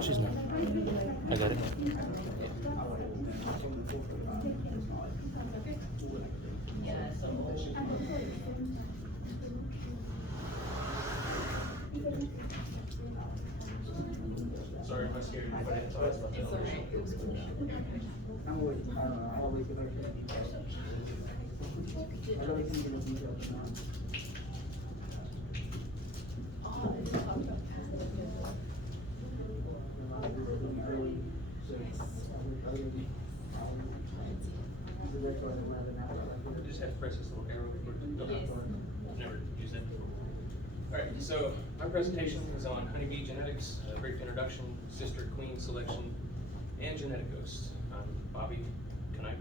She's not. I got it. Sorry if I scared you, but I thought about that. It's all right. I'm always, I don't know, I always get like that. I really can get a detail tonight. Early, so You just have to press this little arrow. I've never used that before. Alright, so my presentation is on honeybee genetics, a brief introduction, sister queen selection, and genetic ghosts. I'm Bobby Knipe.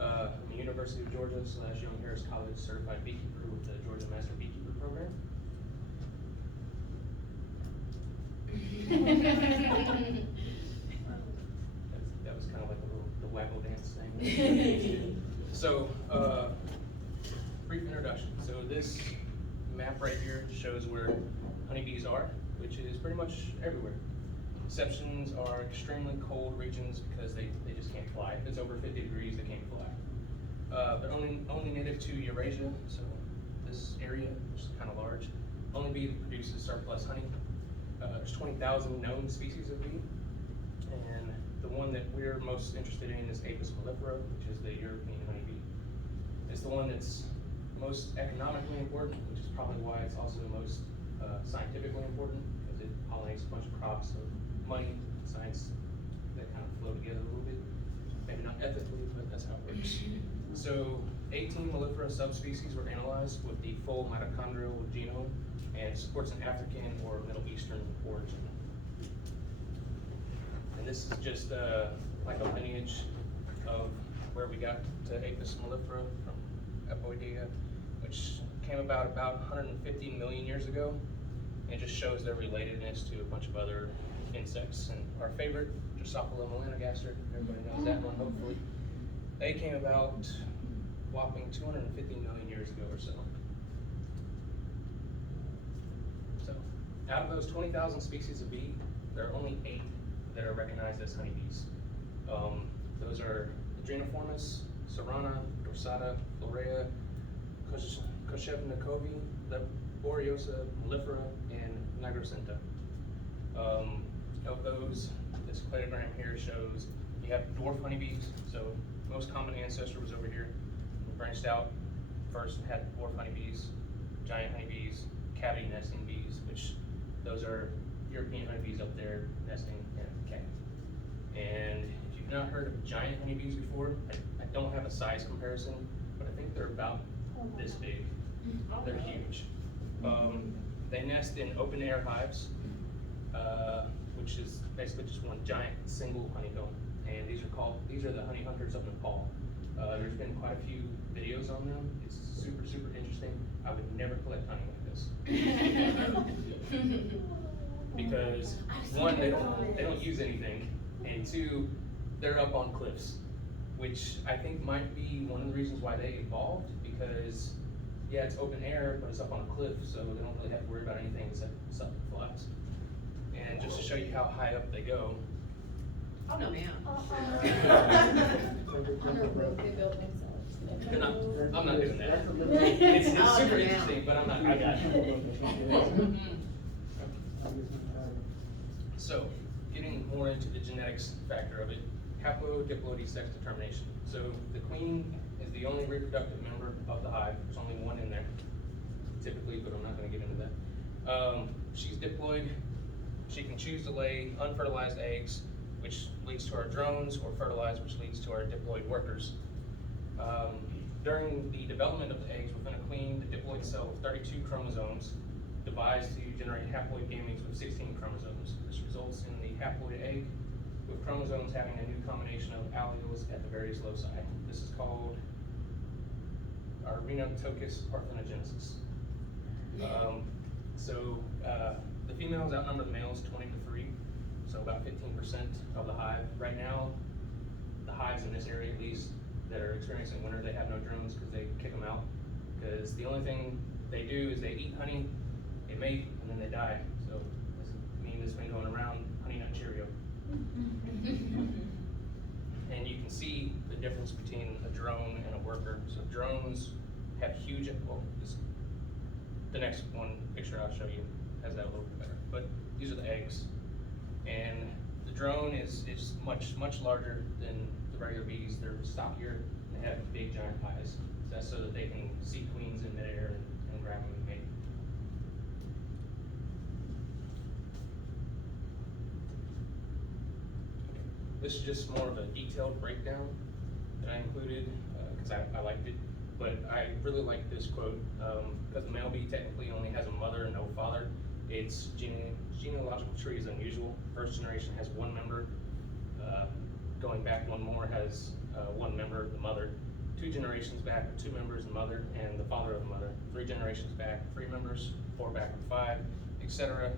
I'm a University of Georgia / Young Harris College certified beekeeper with the Georgia Master Beekeeper Program. That was kind of like the waggle dance thing. So, brief introduction. So this map right here shows where honeybees are, which is pretty much everywhere. Exceptions are extremely cold regions because they just can't fly. If it's over 50 degrees, they can't fly. They're only native to Eurasia, so this area, which is kind of large, only bee that produces surplus honey. There's 20,000 known species of bee, and the one that we're most interested in is Apis mellifera, which is the European honeybee. It's the one that's most economically important, which is probably why it's also the most scientifically important, because it pollinates a bunch of crops, so money, science, that kind of flow together a little bit. Maybe not ethically, but that's how it works. So 18 mellifera subspecies were analyzed with the full mitochondrial genome, and it supports an African or Middle Eastern origin. And this is just like a lineage of where we got to Apis mellifera from Apoidea, which came about 150 million years ago. And it just shows their relatedness to a bunch of other insects. And our favorite, Drosophila melanogaster, everybody knows that one, hopefully. They came about whopping 250 million years ago or so. So, out of those 20,000 species of bee, there are only 8 that are recognized as honeybees. Those are Adrenoformis, Serrana, dorsata, Florea, Koshevnikovi, Laboriosa, mellifera, and Nigrosenta. Of those, this cladogram here shows you have dwarf honeybees. So most common ancestor was over here. We branched out. First had dwarf honeybees, giant honeybees, cavity nesting bees, which those are European honeybees up there nesting in a cavity. And if you've not heard of giant honeybees before, I don't have a size comparison, but I think they're about this big. They're huge. They nest in open air hives, which is basically just one giant single honeycomb. And these are the honey hunters of Nepal. There's been quite a few videos on them. It's super, super interesting. I would never collect honey like this. Because one, they don't use anything, and two, they're up on cliffs, which I think might be one of the reasons why they evolved, because yeah, it's open air, but it's up on a cliff, so they don't really have to worry about anything except stuff that flies. And just to show you how high up they go. Oh no, man. I'm not doing that. It's super interesting, but I'm not. I got it. So, getting more into the genetics factor of it, haplodiploid sex determination. So the queen is the only reproductive member of the hive. There's only one in there, typically, but I'm not going to get into that. She's diploid. She can choose to lay unfertilized eggs, which leads to our drones, or fertilized, which leads to our diploid workers. During the development of the eggs within a queen, the diploid cell with 32 chromosomes divides to generate haploid gametes with 16 chromosomes. This results in the haploid egg with chromosomes having a new combination of alleles at the various loci. This is called our Rhinotochus parthenogenesis. The females outnumber the males 20-3, so about 15% of the hive. Right now, the hives in this area at least that are experiencing winter, they have no drones because they kick them out. Because the only thing they do is they eat honey, they mate, and then they die. So this may the difference between a drone and a worker. So drones have huge, well, the next one picture I'll show you has that a little bit better. But these are the eggs. And the drone is much larger than the regular bees. They're stockier, and they have big giant eyes. That's so that they can see queens in midair and grab them and mate. This is just more of a detailed breakdown that I included because I liked it. But I really like this quote because the male bee technically only has a mother and no father. Its genealogical tree is unusual. First generation has one member. Going back one more has one member, the mother. 2 generations back are 2 members, the mother and the father of the mother. 3 generations back, 3 members. 4 back are 5, etc.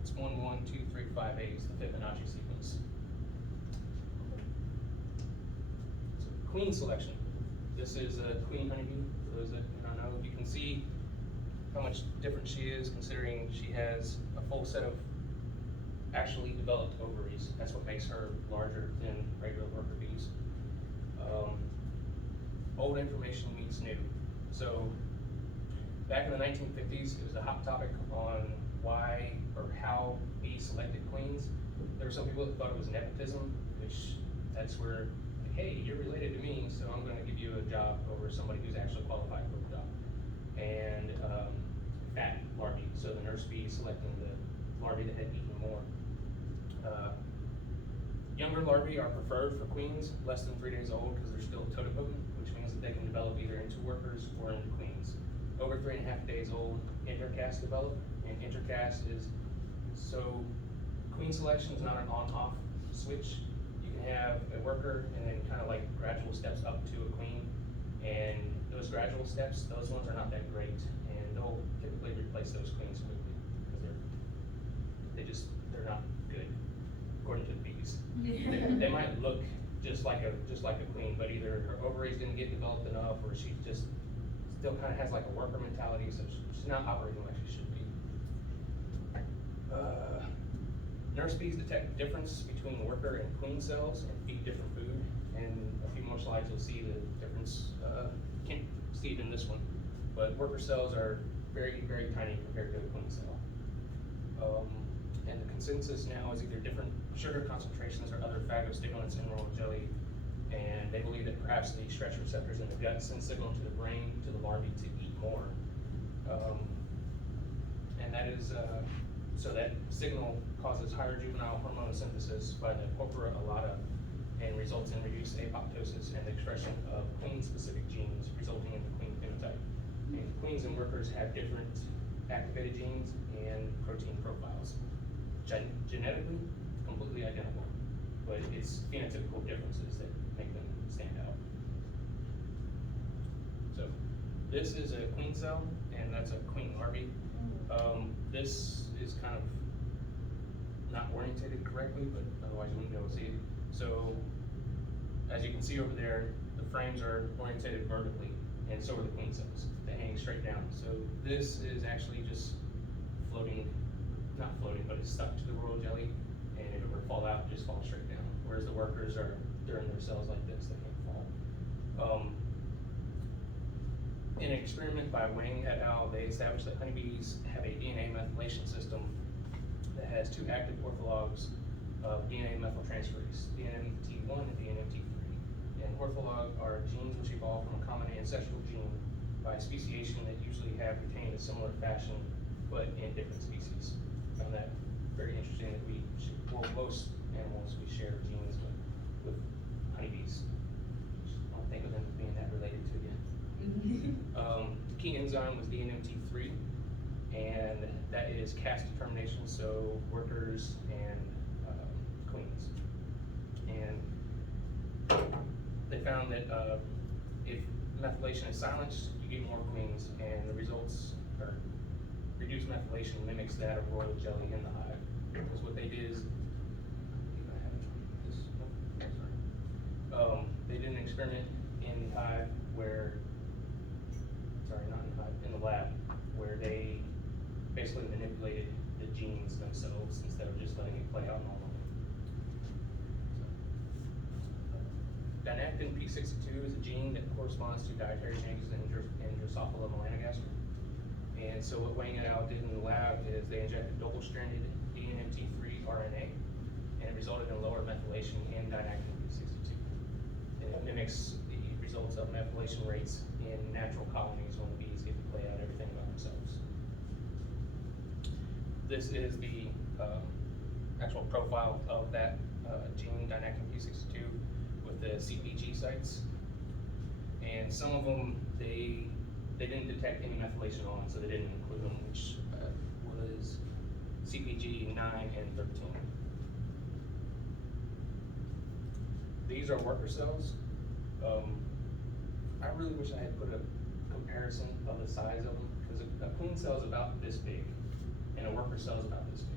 It's 1, 1, 2, 3, 5, 8 is the Fibonacci sequence. So, queen selection. This is a queen honeybee. For those that don't know, you can see how much different she is considering she has a full set of actually developed ovaries. That's what makes her larger than regular worker bees. Old information meets new. So back in the 1950s, it was a hot topic on why or how bees selected queens. There were some people that thought it was nepotism, which that's where, like, hey, you're related to me, so I'm going to give you a job over somebody who's actually qualified for the job. And fat larvae, so the nurse bee selecting the larvae that had eaten more. Younger larvae are preferred for queens, less than 3 days old, because they're still totipotent, which means that they can develop either into workers or into queens. Over 3.5 days old, intercasts develop, and intercast is, so queen selection is not an on-off switch. You can have a worker and then kind of like gradual steps up to a queen, and those gradual steps, those ones are not that great, and they'll typically replace those queens quickly because they're not good, according to the bees. They might look just like a queen, but either her ovaries didn't get developed enough, or she just still kind of has like a worker mentality, so she's not operating like she should be. Nurse bees detect the difference between the worker and queen cells and feed different food. And a few more slides, you'll see the difference. You can't see it in this one, but worker cells are very tiny compared to a queen cell. And the consensus now is either different sugar concentrations or other phagostimulants in royal jelly. And they believe that perhaps the stretch receptors in the gut send signal to the brain, to the larvae to eat more. And that is, so that signal causes higher juvenile hormonosynthesis by the corpora allata and results in reduced apoptosis and the expression of queen-specific genes, resulting in the queen phenotype. And queens and workers have different activated genes and protein profiles. Genetically, completely identical, but it's phenotypical differences that make them stand out. So this is a queen cell, and that's a queen larvae. This is kind of not orientated correctly, but otherwise you wouldn't be able to see it. So as you can see over there, the frames are orientated vertically, and so are the queen cells. They're hanging straight down. So this is actually just floating, not floating, but it's stuck to the royal jelly, and if it were to fall out, it just falls straight down. Whereas the workers they're in their cells like this, they can't fall. In an experiment by Wang et al., they established that honeybees have a DNA methylation system that has 2 active orthologs of DNA methyltransferase, DNMT1 and DNMT3. And ortholog are genes which evolved from a common ancestral gene by speciation that usually have retained a similar fashion, but in different species. I found that very interesting that most animals we share genes with honeybees. I don't think of them as being that related to you. The key enzyme was DNMT3, and that is caste determination, so workers and queens. And they found that if methylation is silenced, you get more queens, and the results are reduced methylation mimics that of royal jelly in the hive. Because what they did is, they did an experiment in the hive where, in the lab, where they basically manipulated the genes themselves instead of just letting it play out normally. Dynactin P62 is a gene that corresponds to dietary changes in Drosophila melanogaster. And so what Wayne et al. Did in the lab is they injected double-stranded DNMT3 RNA, and it resulted in lower methylation in Dynactin P62. And it mimics the results of methylation rates in natural colonies when the bees get to play out everything about themselves. This is the actual profile of that gene, Dynactin P62, with the CPG sites. And some of them, they didn't detect any methylation on, so they didn't include them, which was CPG 9 and 13. These are worker cells. I really wish I had put a comparison of the size of them, because a queen cell is about this big, and a worker cell is about this big.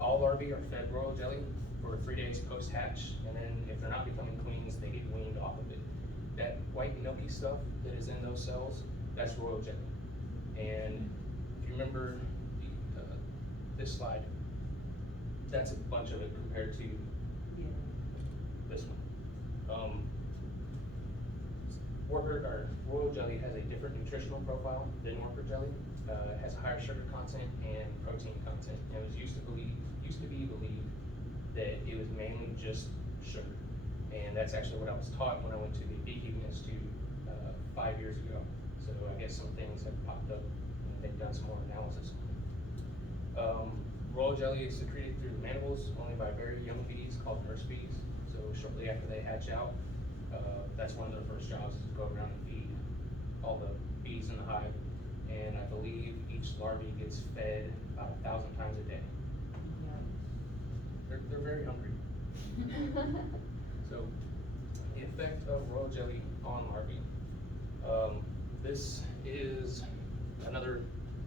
All larvae are fed royal jelly for 3 days post-hatch, and then if they're not becoming queens, they get weaned off of it. That white milky stuff that is in those cells, that's royal jelly. And if you remember this slide, that's a bunch of it compared to this one. Royal jelly has a different nutritional profile than worker jelly. It has higher sugar content and protein content. And it was used to be believed that it was mainly just sugar. And that's actually what I was taught when I went to the Beekeeping Institute 5 years ago. So I guess some things have popped up and they've done some more analysis. Royal jelly is secreted through the mandibles only by very young bees called nurse bees. So shortly after they hatch out, that's one of their first jobs is to go around and feed all the bees in the hive. And I believe each larvae gets fed about 1,000 times a day. They're very hungry. So the effect of royal jelly on larvae. This is another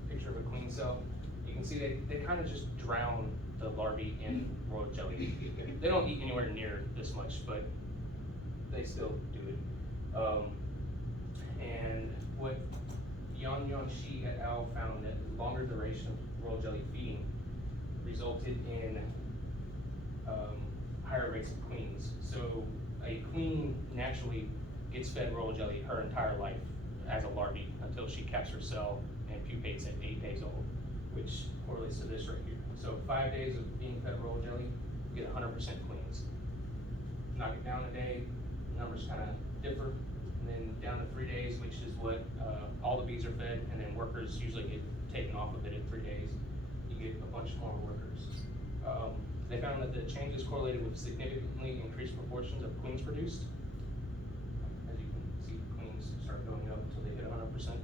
picture of a queen cell. You can see they kind of just drown the larvae in royal jelly. They don't eat anywhere near this much, but they still do it. And what Yan Shi et al. Found that longer duration of royal jelly feeding resulted in higher rates of queens. So a queen naturally gets fed royal jelly her entire life as a larvae until she caps her cell and pupates at 8 days old, which correlates to this right here. So 5 days of being fed royal jelly, you get 100% queens. Knock it down a day, numbers kind of differ. And then down to 3 days, which is what all the bees are fed, and then workers usually get taken off of it at 3 days. You get a bunch more workers. They found that the changes correlated with significantly increased proportions of queens produced. As you can see, queens start going up until they hit 100%.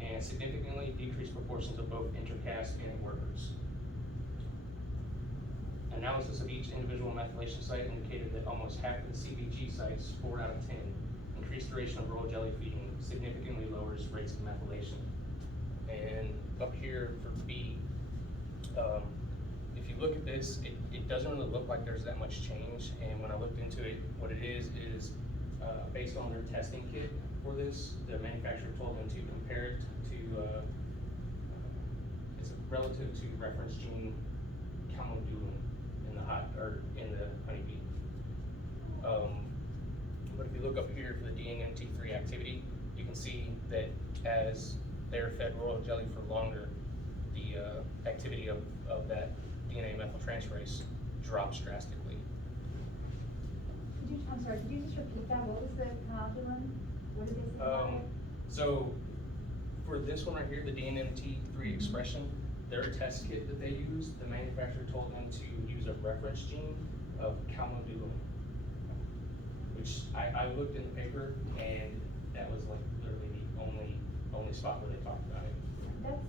And significantly decreased proportions of both intercaste and workers. Analysis of each individual methylation site indicated that almost half of the CBG sites, 4 out of 10, increased duration of royal jelly feeding significantly lowers rates of methylation. And up here for B, if you look at this, it doesn't really look like there's that much change. And when I looked into it, what it is based on their testing kit for this, the manufacturer told them to compare it to, it's relative to reference gene calmodulin in the honeybee. But if you look up here for the DNMT3 activity, you can see that as they're fed royal jelly for longer, the activity of that DNA methyltransferase drops drastically. I'm sorry, could you just repeat that? What was the calmodulin? What did they say about it? So for this one right here, the DNMT3 expression, their test kit that they used, the manufacturer told them to use a reference gene of calmodulin, which I looked in the paper, and that was like literally the only spot where they talked about it. That's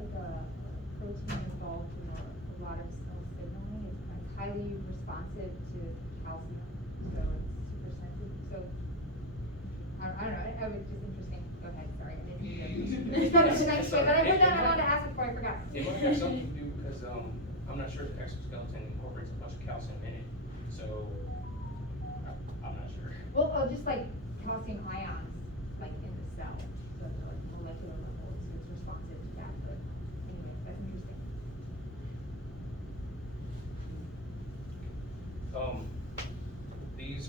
like a protein involved in a lot of cell signaling. It's highly responsive to calcium, so it's super sensitive. So I don't know. It was just interesting. Go ahead. Sorry, I didn't mean to. But I put that. I wanted to ask before I forgot. It might have something to do because I'm not sure if the exoskeleton incorporates a bunch of calcium in it, so I'm not sure. Well, just like calcium ions, like in the cell, so they're like molecular level, so it's responsive to that. But anyway, that's interesting.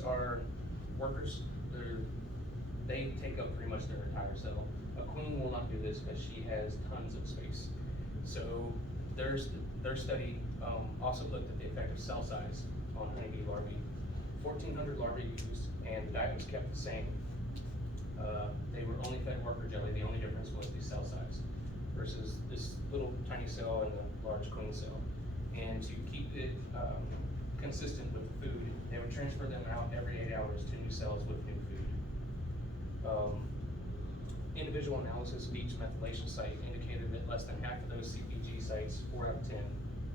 are workers. They take up pretty much their entire cell. A queen will not do this because she has tons of space. So their study also looked at the effect of cell size on honeybee larvae. 1,400 larvae used, and the diet was kept the same. They were only fed worker jelly. The only difference was the cell size versus this little tiny cell and the large queen cell. And to keep it consistent with the food, they would transfer them out every 8 hours to new cells with new food. Individual analysis of each methylation site indicated that less than half of those CPG sites, 4 out of 10,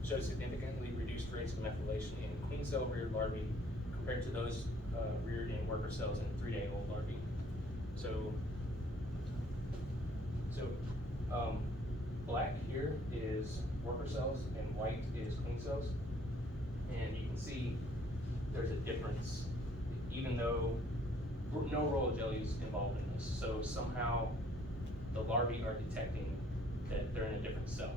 showed significantly reduced rates of methylation in queen cell reared larvae compared to those reared in worker cells in 3-day-old larvae. So black here is worker cells and white is queen cells. And you can see there's a difference, even though no royal jelly is involved in this. So somehow the larvae are detecting that they're in a different cell.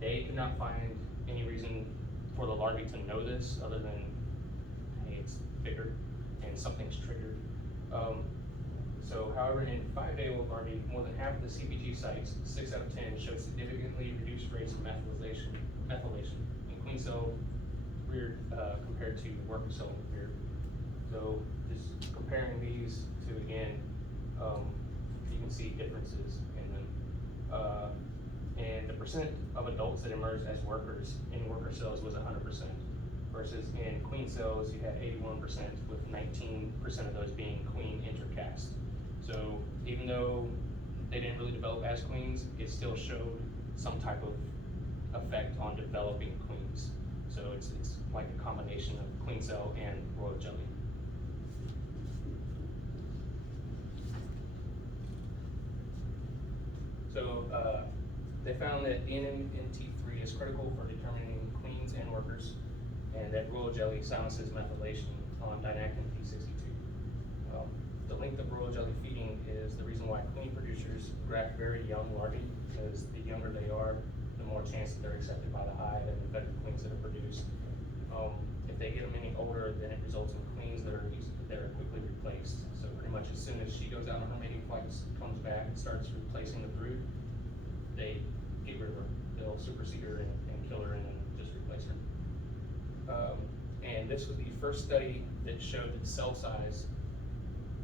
They could not find any reason for the larvae to know this other than, hey, it's bigger and something's triggered. However, in 5-day-old larvae, more than half of the CPG sites, 6 out of 10, showed significantly reduced rates of methylation in queen cell reared compared to worker cell reared. So just comparing these to, again, you can see differences in them. And the percent of adults that emerged as workers in worker cells was 100%, versus in queen cells you had 81%, with 19% of those being queen intercast. So even though they didn't really develop as queens, it still showed some type of effect on developing queens. So it's like a combination of queen cell and royal jelly. So they found that DNMT3 is critical for determining queens and workers, and that royal jelly silences methylation on dynactin P62. The length of royal jelly feeding is the reason why queen producers graft very young larvae, because the younger they are, the more chance that they're accepted by the hive and the better queens that are produced. If they get them any older, then it results in queens that are quickly replaced. So pretty much as soon as she goes out on her mating flights, comes back and starts replacing the brood, they get rid of her. They'll supersede her and kill her and then just replace her. And this was the first study that showed that cell size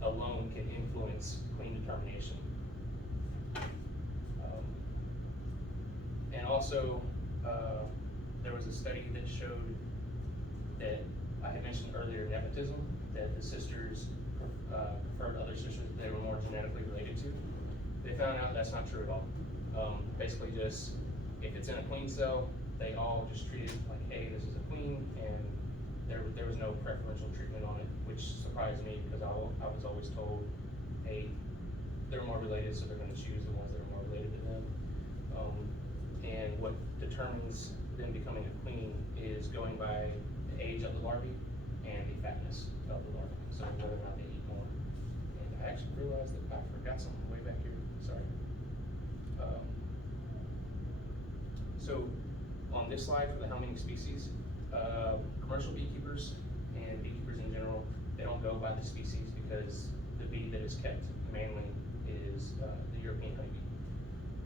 alone can influence queen determination. And also, there was a study that showed that I had mentioned earlier, nepotism, that the sisters preferred other sisters that they were more genetically related to. They found out that's not true at all. Basically just, if it's in a queen cell, they all just treat it like, hey, this is a queen, and there was no preferential treatment on it, which surprised me because I was always told, hey, they're more related, so they're going to choose the ones that are more related to them. And what determines them becoming a queen is going by the age of the larvae and the fatness of the larvae, so whether or not they eat more. And I actually realized that I forgot something way back here, sorry. So on this slide for the how many species, commercial beekeepers and beekeepers in general, they don't go by the species because the bee that is kept mainly is the European honeybee.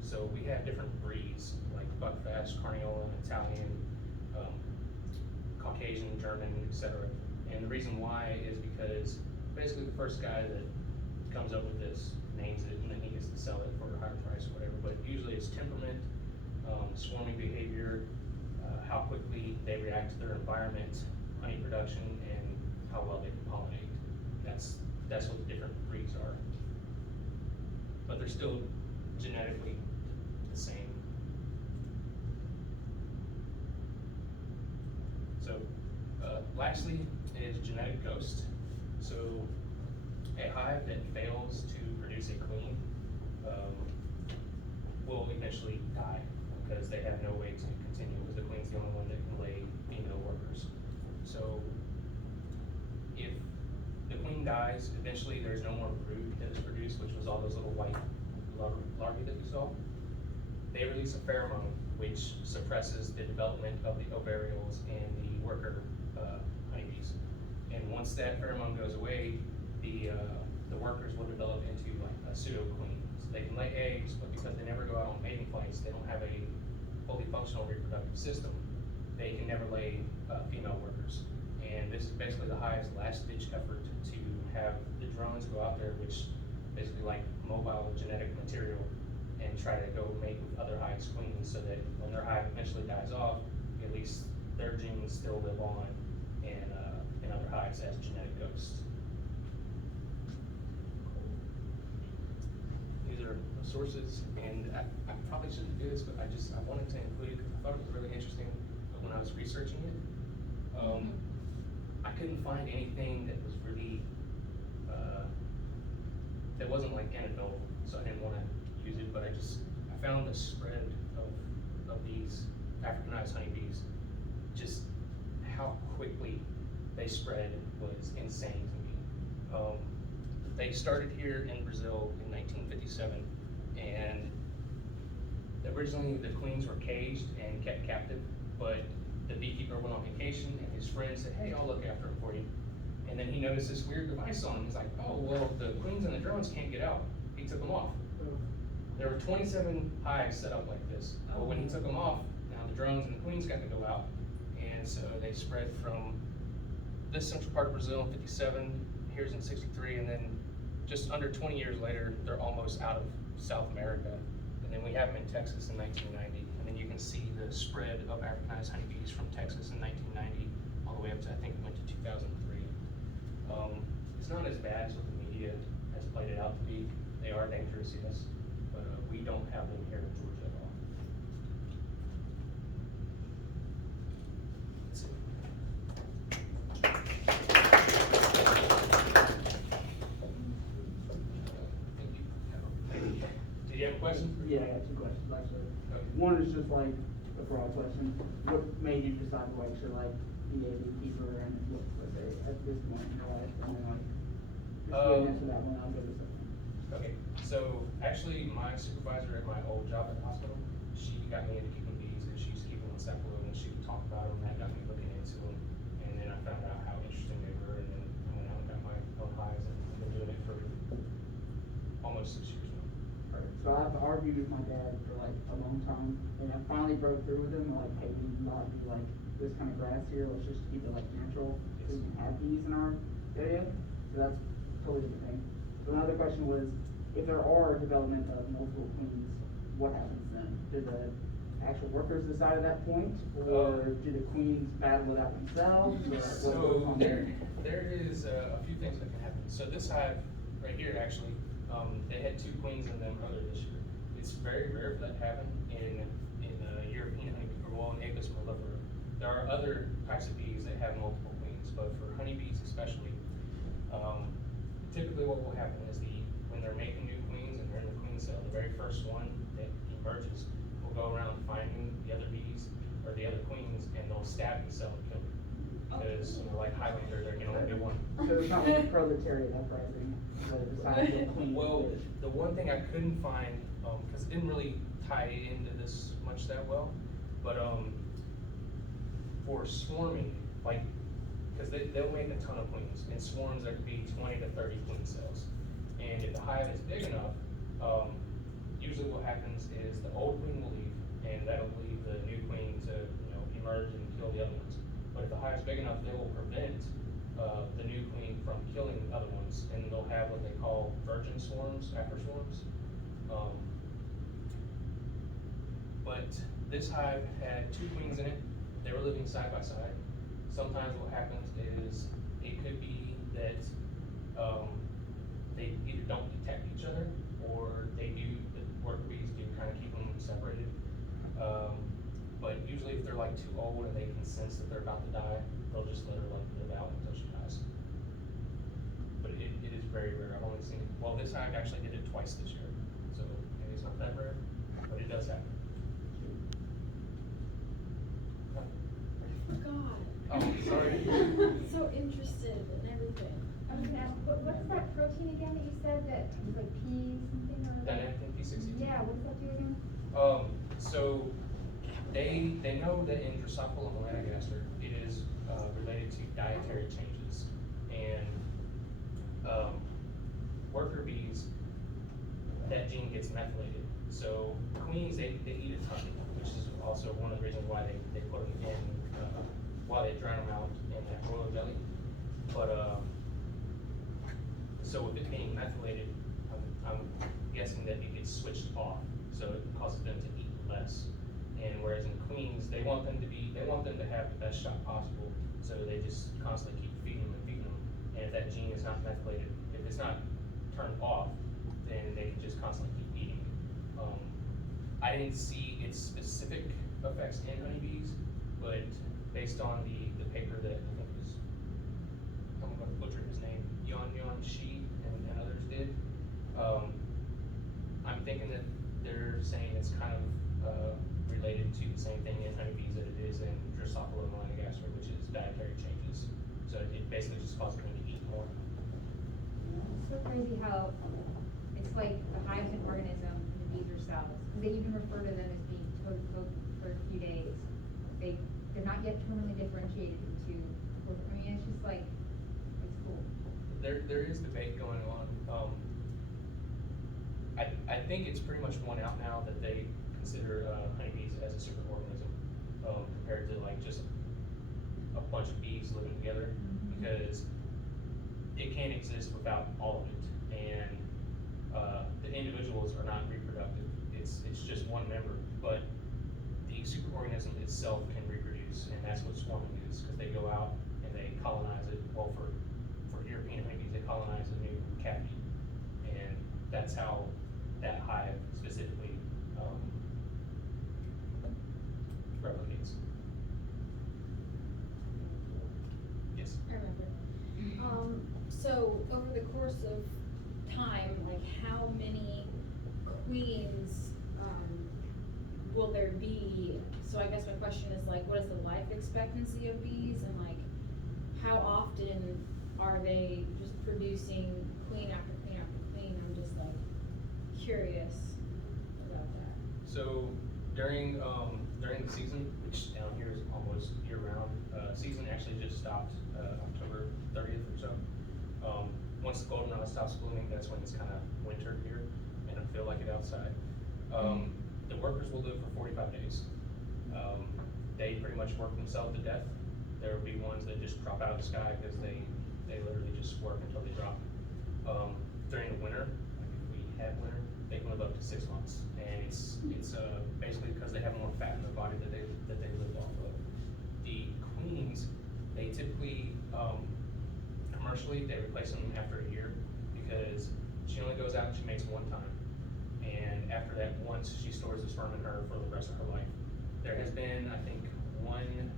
So we have different breeds like Buckfast, Carniola, Italian, Caucasian, German, etc. And the reason why is because basically the first guy that comes up with this names it, and then he gets to sell it for a higher price or whatever. But usually it's temperament, swarming behavior, how quickly they react to their environment, honey production, and how well they can pollinate. That's what the different breeds are. But they're still genetically the same. So lastly is genetic ghost. So a hive that fails to produce a queen will eventually die because they have no way to continue, because the queen's the only one that can lay female workers. So if the queen dies, eventually there's no more brood that is produced, which was all those little white larvae that we saw. They release a pheromone which suppresses the development of the ovarials and the worker honeybees. And once that pheromone goes away, the workers will develop into like a pseudo queen. So they can lay eggs, but because they never go out on mating flights, they don't have a fully functional reproductive system. They can never lay female workers. And this is basically the hive's last ditch effort to have the drones go out there, which basically like mobile genetic material, and try to go mate with other hives' queens so that when their hive eventually dies off, at least their genes still live on in other hives as genetic ghosts. These are the sources, and I probably shouldn't do this, but I wanted to include it because I thought it was really interesting when I was researching it. I couldn't find anything that was really, that wasn't like anecdotal, so I didn't want to use it, but I found the spread of these Africanized honeybees, just how quickly they spread was insane to me. They started here in Brazil in 1957, and originally the queens were caged and kept captive, but the beekeeper went on vacation and his friend said, hey, I'll look after them for you. And then he noticed this weird device on him. He's like, oh, well, the queens and the drones can't get out. He took them off. There were 27 hives set up like this. But when he took them off, now the drones and the queens got to go out. And so they spread from this central part of Brazil in 57, here's in 63, and then just under 20 years later, they're almost out of South America. And then we have them in Texas in 1990. And then you can see the spread of Africanized honeybees from Texas in 1990 all the way up to, I think, it went to 2003. It's not as bad as what the media has played it out to be. They are dangerous, yes, but we don't have them here in Georgia at all. That's it. Did you have a question? Yeah, I got two questions actually. Okay. One is just like a broad question. What made you decide to actually like be a beekeeper and what was it at this point in your life? And then like, just getting into that one, I'll go to something. Okay, so actually my supervisor at my old job at the hospital, she got me into keeping bees, and she used to keep them in sample, and she would talk about them, and that got me looking into them. And then I found out how interesting they were, and then I went out and got my own hives, and I've been doing it for almost 6 years now. Right. So I've argued with my dad for like a long time, and I finally broke through with him, like, hey, we need not do like this kind of grass here, let's just keep it like natural, so we can have bees in our area. So that's totally different thing. So another question was, if there are development of multiple queens, what happens then? Do the actual workers decide at that point, or do the queens battle it out themselves, or what goes So on there is a few things that can happen. So this hive right here, actually, they had 2 queens in them earlier this year. It's very rare for that to happen in European honeybee, or well, in Apis mellifera. There are other types of bees that have multiple queens, but for honeybees especially, typically what will happen is when they're making new queens and they're in the queen cell, the very first one that emerges will go around finding the other bees or the other queens, and they'll stab the cell and kill them. Because, like Highlander, they can only get one. So it's not like a proletariat uprising, but decide what queen Well, it is. the one thing I couldn't find, because it didn't really tie into this much that well, but for swarming, like, because they'll make a ton of queens. In swarms, there could be 20 to 30 queen cells. And if the hive is big enough, usually what happens is the old queen will leave, and that'll leave the new queen to emerge and kill the other ones. But if the hive is big enough, they will prevent the new queen from killing the other ones, and they'll have what they call virgin swarms, after swarms. But this hive had 2 queens in it. They were living side by side. Sometimes what happens is it could be that they either don't detect each other, or the worker bees do kind of keep them separated. But usually if they're like too old and they can sense that they're about to die, they'll just let her like live out until she dies. But it is very rare. I've only seen it. Well, this hive actually did it twice this year, so maybe it's not that rare, but it does happen. God. Oh, sorry. So interested in everything. I was gonna ask, what's that protein again that you said that was like P something or other? Dynactin P62. Yeah, what does that do again? So they know that in Drosophila melanogaster, it is related to dietary changes. And worker bees, that gene gets methylated. So queens, they eat a ton, which is also one of the reasons why they put them in, why they drown them out in that royal jelly. But so with it being methylated, I'm guessing that it gets switched off, so it causes them to eat less. And whereas in queens, they want them to have the best shot possible, so they just constantly keep feeding them and feeding them. And if that gene is not methylated, if it's not turned off, then they can just constantly keep eating. I didn't see its specific effects in honeybees, but based on the paper that I think was, I'm going to butcher his name, Yon Shi and others did, I'm thinking that they're saying it's kind of related to the same thing in honeybees that it is in Drosophila melanogaster, which is dietary changes. So it basically just causes them to eat more. It's so crazy how it's like the hives and organism and the bees are cells. They even refer to them as being total for a few days. They're not yet terminally differentiated into. I mean, it's just like it's cool. There is debate going on. I think it's pretty much won out now that they consider honeybees as a superorganism compared to like just a bunch of bees living together, because it can't exist without all of it, and the individuals are not reproductive. It's just one member, but the superorganism itself can reproduce, and that's what swarming is, because they go out and they colonize it. Well, for European honeybees, they colonize a new cavity, and that's how that hive specifically replicates. Yes. I remember. So over the course of time, like how many queens will there be? So I guess my question is like, what is the life expectancy of bees, and like how often are they just producing queen after queen after queen? I'm just like curious about that. So during the season, which down here is almost year round, season actually just stopped October 30th or so. Once the goldenrod stops blooming, that's when it's kind of winter here, and I feel like it outside. The workers will live for 45 days. They pretty much work themselves to death. There will be ones that just drop out of the sky because they literally just work until they drop. During the winter, like if we had winter, they can live up to 6 months, and it's basically because they have more fat in their body that they live off of. The queens, they typically commercially they replace them after a year, because she only goes out and she mates one time, and after that once she stores the sperm in her for the rest of her life. There has been, I think, one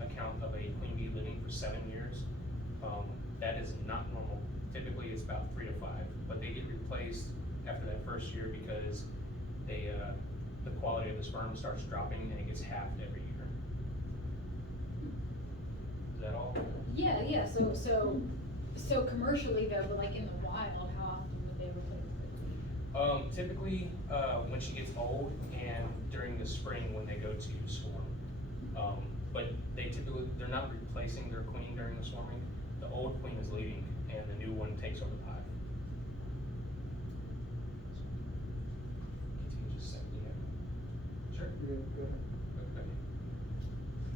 account of a queen bee living for 7 years. That is not normal. Typically it's about 3 to 5, but they get replaced after that first year because the quality of the sperm starts dropping and it gets halved every year. Is that all? Yeah. So commercially though, but like in the wild, how often would they replace the queen? Typically, when she gets old and during the spring when they go to swarm. But they're not replacing their queen during the swarming. The old queen is leaving and the new one takes over the hive. Continue just simply. Sure.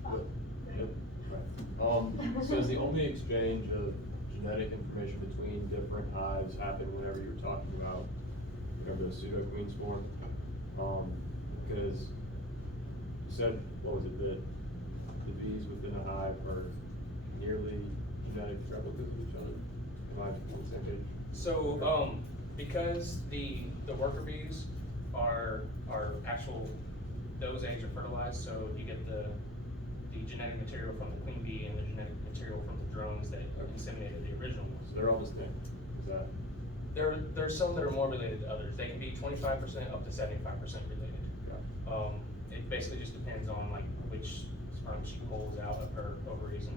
Go ahead. Yep. So is the only exchange of genetic information between different hives happen whenever you were talking about, the pseudo queen swarm? Because you said, what was it, that the bees within a hive are nearly genetic replicas of each other? Am I on the same page? So, because the worker bees are actual, those eggs are fertilized, so you get the genetic material from the queen bee and the genetic material from the drones that inseminated the original ones. So they're all distinct. Is that? There's some that are more related to others. They can be 25% up to 75% related. Yeah. It basically just depends on like which sperm she pulls out of her ovaries and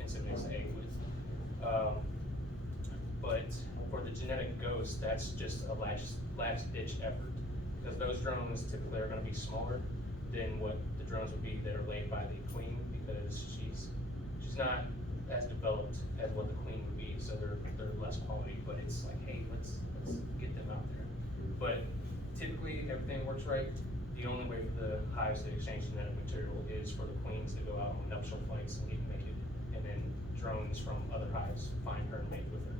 inseminates the egg with. But for the genetic ghost, that's just a last ditch effort, because those drones typically are going to be smaller than what the drones would be that are laid by the queen, because she's not as developed as what the queen would be, so they're less quality, but it's like, hey, let's get them out there. But typically, if everything works right, the only way for the hives to exchange genetic material is for the queens to go out on nuptial flights and get mated, and then drones from other hives find her and mate with her.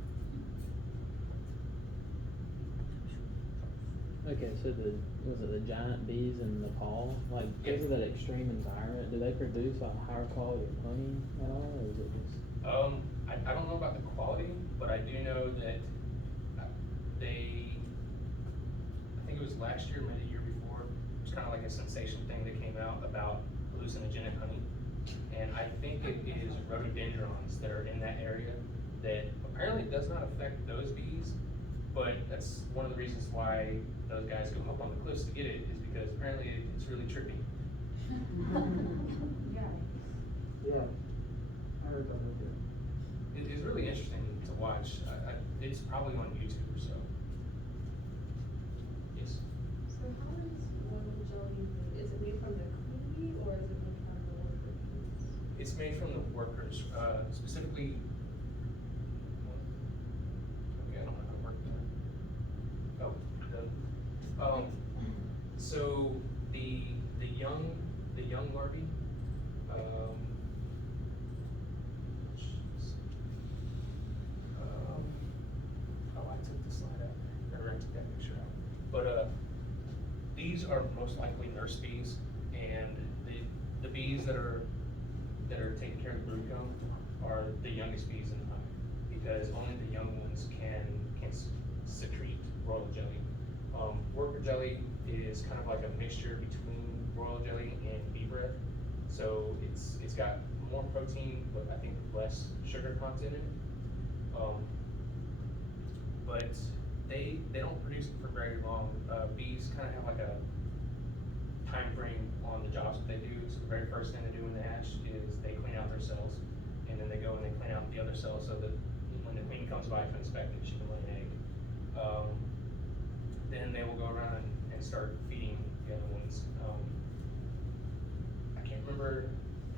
Okay, so was it the giant bees in Nepal? Like, because of that extreme environment, do they produce a higher quality of honey at all, or is it just? I don't know about the quality, but I do know that they, I think it was last year, maybe the year before, it was kind of like a sensation thing that came out about hallucinogenic honey. And I think it is rhododendrons that are in that area that apparently does not affect those bees, but that's one of the reasons why those guys go up on the cliffs to get it, is because apparently it's really trippy. Yeah. Yeah. I heard about that too. It is really interesting to watch. It's probably on YouTube or so. Yes. So how is royal jelly made? Is it made from the queen bee or is it made from the worker bees? It's made from the workers, specifically. Okay, I don't know how to work that. Oh, so the young larvae, oh, I took the slide out, or I took that picture out. But these are most likely nurse bees, and the bees that are taking care of the brood comb are the youngest bees in the hive, because only the young ones can secrete royal jelly. Worker jelly is kind of like a mixture between royal jelly and bee bread. So it's got more protein, but I think less sugar content in it. But they don't produce it for very long. Bees kind of have like a time frame on the jobs that they do. So the very first thing they do in the hatch is they clean out their cells, and then they go and they clean out the other cells so that when the queen comes by to inspect it, she can lay an egg. Then they will go around and start feeding the other ones. I can't remember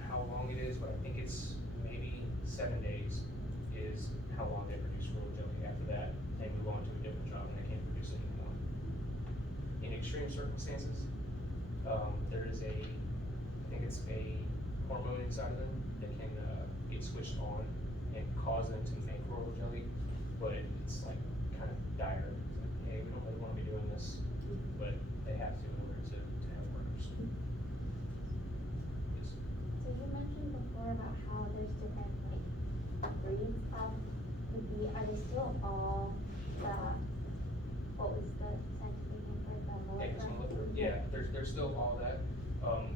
how long it is, but I think it's maybe 7 days is how long they produce royal jelly. After that, they move on to a different job and they can't produce it anymore. In extreme circumstances, there is I think it's a hormone inside of them that can get switched on and cause them to make royal jelly, but it's like kind of dire. It's like, hey, we don't really want to be doing this, but they have to in order to have workers. Yes. So you mentioned before about how there's different like breeds of the bee. Are they still all what was the scientific name for it? Apis mellifera. Yeah, there's still all that.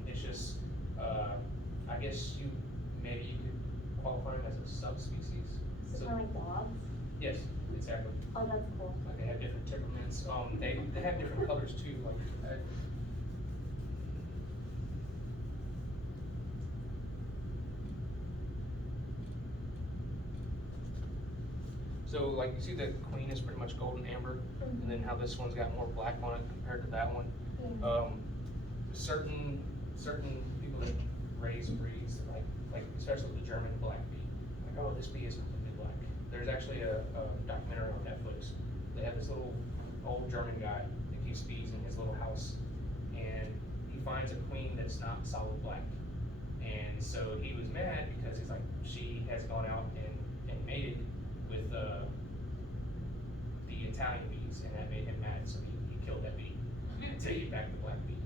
It's just, I guess maybe you could qualify them as a subspecies. So kind of like dogs? Yes, exactly. Oh, that's cool. Like they have different temperaments. They have different colors too. Like so, like you see, the queen is pretty much golden amber, and then how this one's got more black on it compared to that one. Yeah. Certain people that raise breeds, like especially the German black bee, like, oh, this bee is completely black. There's actually a documentary on Netflix. They have this little old German guy that keeps bees in his little house, and he finds a queen that's not solid black. And so he was mad because he's like, she has gone out and mated with the Italian bees, and that made him mad, so he killed that bee to get back the black bee.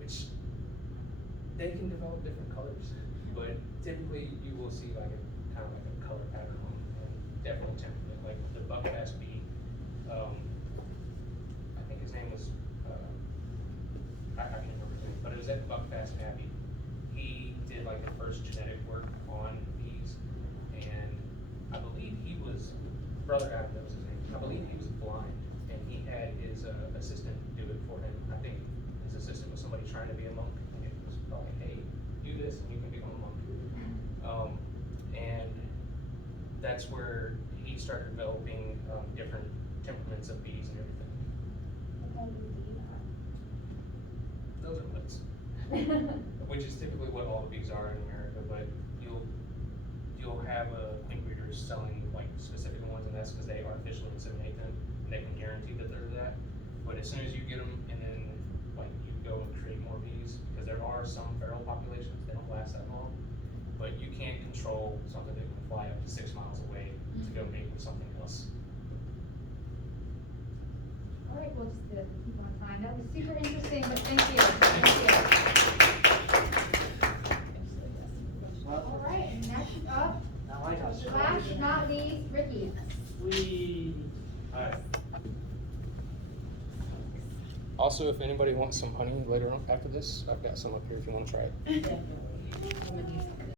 Which they can develop different colors, but typically you will see like a kind of like a color pattern on and definitely temperament. Like the buckfast bee, I think his name was I can't remember his name, but it was at Buckfast Abbey. He did like the first genetic work on bees, and I believe he was Brother Adam, that was his name. I believe he was blind, and he had his assistant do it for him. I think his assistant was somebody trying to be a monk, and it was like, hey, do this and you can become a monk. And that's where he started developing different temperaments of bees and everything. What kind of bee do you have? Those are mutts, which is typically what all the bees are in America, but you'll have inbreeders selling like specific ones, and that's because they artificially inseminate them, and they can guarantee that they're that. But as soon as you get them, and then like you go and create more bees, because there are some feral populations, they don't last that long, but you can't control something that can fly up to 6 miles away to go mate with something else. All right, well, just to keep on time, that was super interesting, but thank you, thank you. All right, and next up, Now I got last but not least, Ricky. Alright. Also, if anybody wants some honey later on after this, I've got some up here if you want to try it. Definitely. I'm gonna need some.